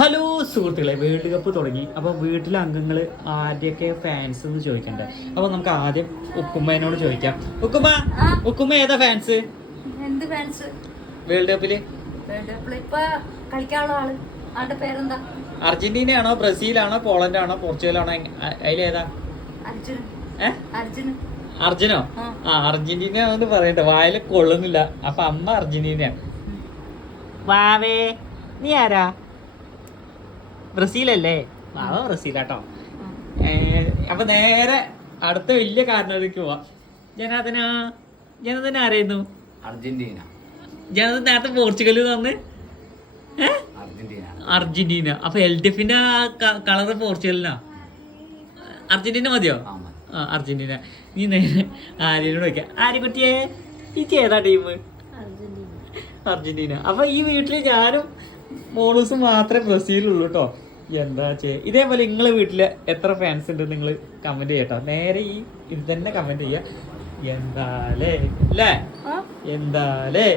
Hello സുഹൃത്തുക്കളെ, world cup തുടങ്ങി. അപ്പോൾ വീട്ടിലെ അംഗങ്ങൾ ആദ്യമൊക്കെ ഫാൻസ് എന്ന് ചോദിക്കണ്ടേ. അപ്പോൾ നമുക്ക് ആദ്യം ഉക്കുമ്മേനോട് ചോദിക്കാം. ഉക്കുമ്മ ഏതാ ഫാൻസ്? എന്ത് ഫാൻസ്? വേൾഡ് കപ്പില് ഇപ്പൊ കളിക്കാനുള്ള ആള് ആളുടെ പേരെന്താ? അർജന്റീനയാണോ, ബ്രസീലാണോ, പോളണ്ടാണോ, പോർച്ചുഗലാണോ? അതിലേതാ? അർജുനോ? അർജന്റീന എന്ന് പറയട്ടെ, വായിൽ കൊള്ളുന്നില്ല. അപ്പൊ അമ്മ അർജന്റീന. വാവേ നീ ആരാ? ബ്രസീലല്ലേ? വാവ ബ്രസീലാട്ടോ. അപ്പൊ നേരെ അടുത്ത വലിയ കാരണവർക്ക് പോവാ. ജനതന ആരായിരുന്നു? അർജന്റീന. ജനത നേരത്തെ പോർച്ചുഗൽ വന്ന് അർജന്റീന. അപ്പൊ LDFന്റെ കളറ് പോർച്ചുഗലിനാ. അർജന്റീന മതിയോ? അർജന്റീന. നീ നേരെ ആര്യനോട് ചോദിക്കാം. ആര്യക്കുട്ടിയെ ഇച്ചി ഏതാ ടീം? അർജന്റീന. അപ്പൊ ഈ വീട്ടില് ഞാനും മോളൂസും മാത്രമേ ബ്രസീലുള്ളൂ കേട്ടോ. എന്താ ഇതേപോലെ നിങ്ങളെ വീട്ടില് എത്ര ഫാൻസ് ഉണ്ട് നിങ്ങൾ കമന്റ് ചെയ്യട്ടോ. നേരെ ഇത് തന്നെ കമന്റ് ചെയ്യാ. എന്താലേ അല്ലേ? എന്താലേ